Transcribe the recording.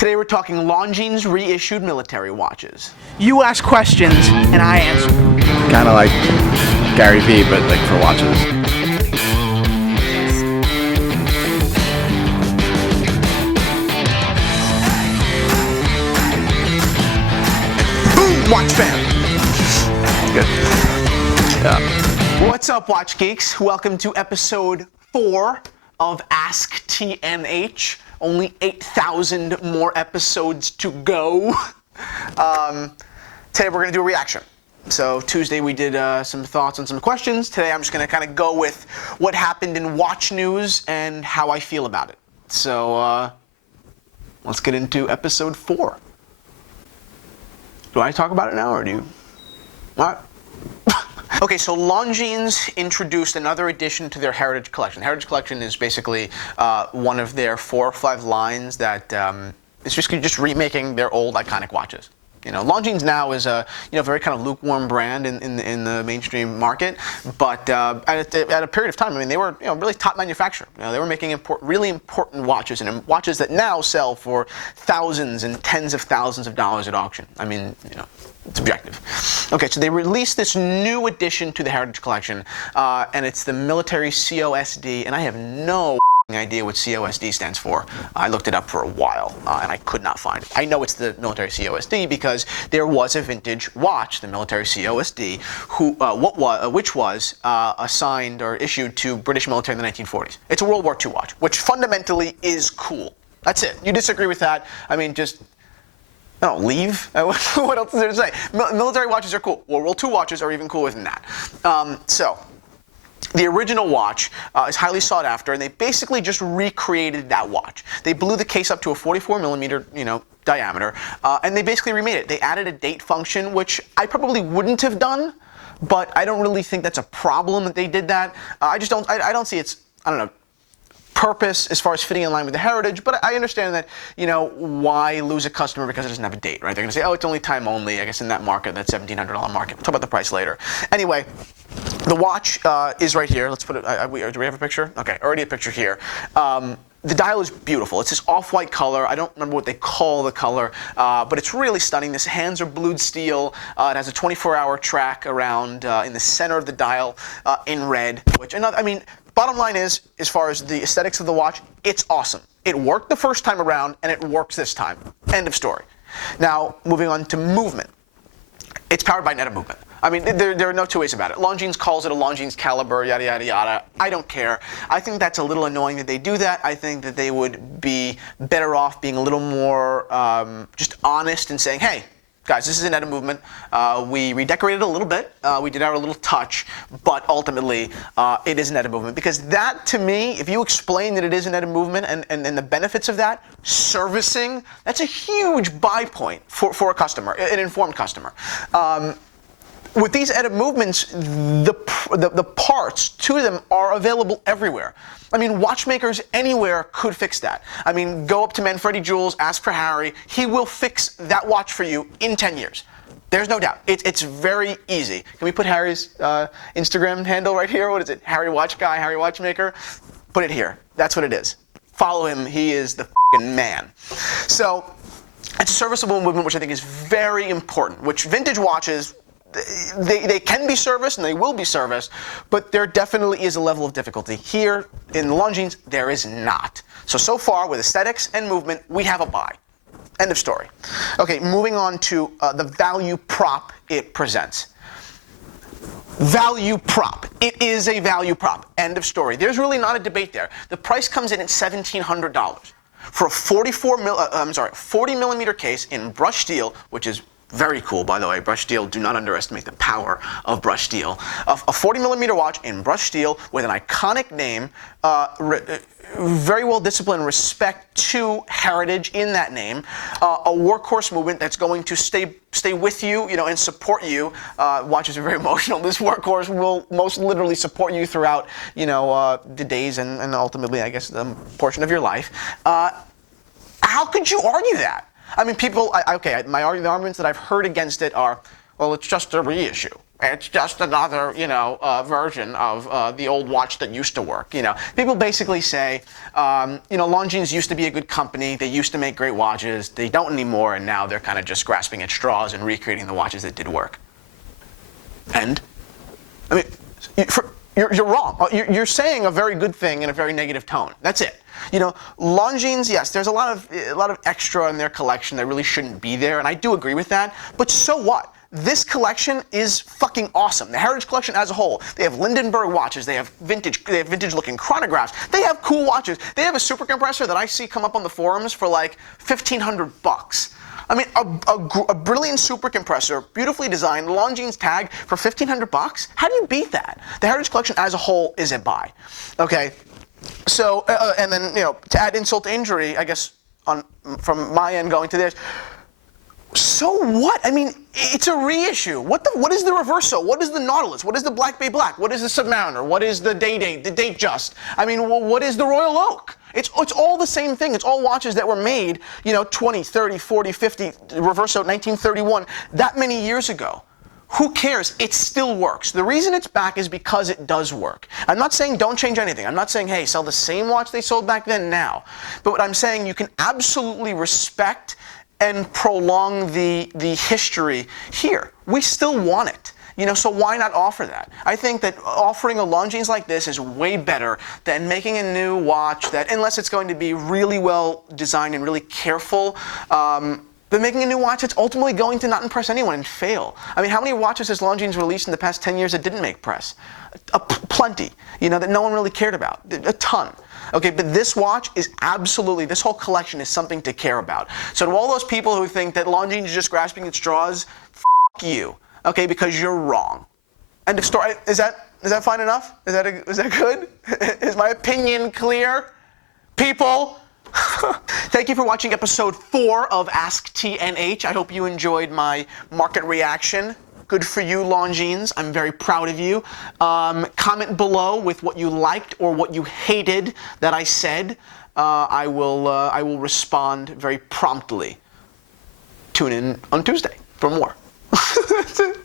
Today we're talking Longines reissued military watches. You ask questions, and I answer them. Kind of like Gary Vee, but like for watches. Boom, watch fan. Good. Yeah. What's up, watch geeks? Welcome to episode 4 of Ask TNH. Only 8,000 more episodes to go. Today we're going to do a reaction. So Tuesday we did some thoughts on some questions. Today I'm just going to kind of go with what happened in watch news and how I feel about it. So let's get into episode 4. Do I talk about it now or do you? What? Okay, so Longines introduced another addition to their Heritage Collection. Heritage Collection is basically one of their 4 or 5 lines that is just remaking their old iconic watches. You know, Longines now is a very kind of lukewarm brand in the mainstream market, but at a period of time, I mean, they were really top manufacturer. They were making really important watches, and watches that now sell for thousands and tens of thousands of dollars at auction. I mean, it's objective. Okay, so they released this new addition to the Heritage Collection, and it's the military COSD, and I have no idea what COSD stands for. I looked it up for a while, and I could not find it. I know it's the military COSD because there was a vintage watch, the military COSD, which was assigned or issued to British military in the 1940s. It's a World War II watch, which fundamentally is cool. That's it. You disagree with that? I mean, just leave. What else is there to say? Military watches are cool. World War II watches are even cooler than that. The original watch is highly sought after, and they basically just recreated that watch. They blew the case up to a 44 millimeter, diameter, and they basically remade it. They added a date function, which I probably wouldn't have done, but I don't really think that's a problem that they did that. I don't see its, purpose as far as fitting in line with the Heritage, but I understand that, why lose a customer because it doesn't have a date, right? They're going to say, oh, it's only time only, I guess in that market, that $1,700 market. We'll talk about the price later. Anyway, the watch is right here. Let's put it, do we have a picture? Okay, already a picture here. The dial is beautiful. It's this off-white color. I don't remember what they call the color, but it's really stunning. This hands are blued steel. It has a 24-hour track around in the center of the dial in red, which, bottom line is, as far as the aesthetics of the watch, it's awesome. It worked the first time around, and it works this time. End of story. Now, moving on to movement. It's powered by net movement. I mean, there are no two ways about it. Longines calls it a Longines caliber, yada, yada, yada. I don't care. I think that's a little annoying that they do that. I think that they would be better off being a little more just honest and saying, hey, guys, this is a net movement. We redecorated a little bit. We did our little touch, but ultimately, it is a net movement. Because that, to me, if you explain that it is a net movement and the benefits of that, servicing, that's a huge buy point for a customer, an informed customer. With these edit movements, the parts to them are available everywhere. I mean, watchmakers anywhere could fix that. I mean, go up to Manfredi Jewels, ask for Harry. He will fix that watch for you in 10 years. There's no doubt. It's very easy. Can we put Harry's Instagram handle right here? What is it? Harry Watch Guy, Harry Watchmaker? Put it here. That's what it is. Follow him. He is the f***ing man. So it's a serviceable movement, which I think is very important, which vintage watches, they can be serviced and they will be serviced, but there definitely is a level of difficulty. Here in the Longines, there is not. So far with aesthetics and movement, we have a buy. End of story. Okay, moving on to the value prop it presents. Value prop. It is a value prop. End of story. There's really not a debate there. The price comes in at $1,700 for a 40 millimeter case in brushed steel, which is very cool, by the way. Brushed steel, do not underestimate the power of brushed steel. A 40 millimeter watch in brushed steel with an iconic name, very well disciplined respect to heritage in that name, a workhorse movement that's going to stay with you, and support you. Watches are very emotional. This workhorse will most literally support you throughout, the days and ultimately, I guess, the portion of your life. How could you argue that? I mean, people, the arguments that I've heard against it are, well, it's just a reissue. It's just another, version of the old watch that used to work. People basically say, Longines used to be a good company. They used to make great watches. They don't anymore, and now they're kind of just grasping at straws and recreating the watches that did work. And, I mean, you're wrong. You're saying a very good thing in a very negative tone. That's it. Longines, yes, there's a lot of extra in their collection that really shouldn't be there, and I do agree with that. But so what? This collection is fucking awesome. The Heritage Collection as a whole. They have Lindenberg watches. They have vintage-looking chronographs. They have cool watches. They have a super compressor that I see come up on the forums for like $1,500. I mean, a brilliant super compressor, beautifully designed, Longines tag for $1,500. How do you beat that? The Heritage Collection as a whole is a buy. Okay. So, and then to add insult to injury, I guess from my end going to this. So what? I mean, it's a reissue. What is the Reverso? What is the Nautilus? What is the Black Bay Black? What is the Submariner? What is the Date Just? I mean, what is the Royal Oak? It's all the same thing. It's all watches that were made, 20, 30, 40, 50, Reverso 1931, that many years ago. Who cares? It still works. The reason it's back is because it does work. I'm not saying don't change anything. I'm not saying, hey, sell the same watch they sold back then now. But what I'm saying, you can absolutely respect and prolong the history here. We still want it. So why not offer that? I think that offering a Longines like this is way better than making a new watch that, unless it's going to be really well designed and really careful, but making a new watch that's ultimately going to not impress anyone and fail. I mean, how many watches has Longines released in the past 10 years that didn't make press? Plenty, that no one really cared about. A ton. Okay, but this watch is absolutely, this whole collection is something to care about. So to all those people who think that Longines is just grasping at straws, f*** you. Okay, because you're wrong. End of story. Is that fine enough? Is that good? Is my opinion clear? People? Thank you for watching episode 4 of Ask TNH. I hope you enjoyed my market reaction. Good for you, Longines. I'm very proud of you. Comment below with what you liked or what you hated that I said. I will respond very promptly. Tune in on Tuesday for more. That's it.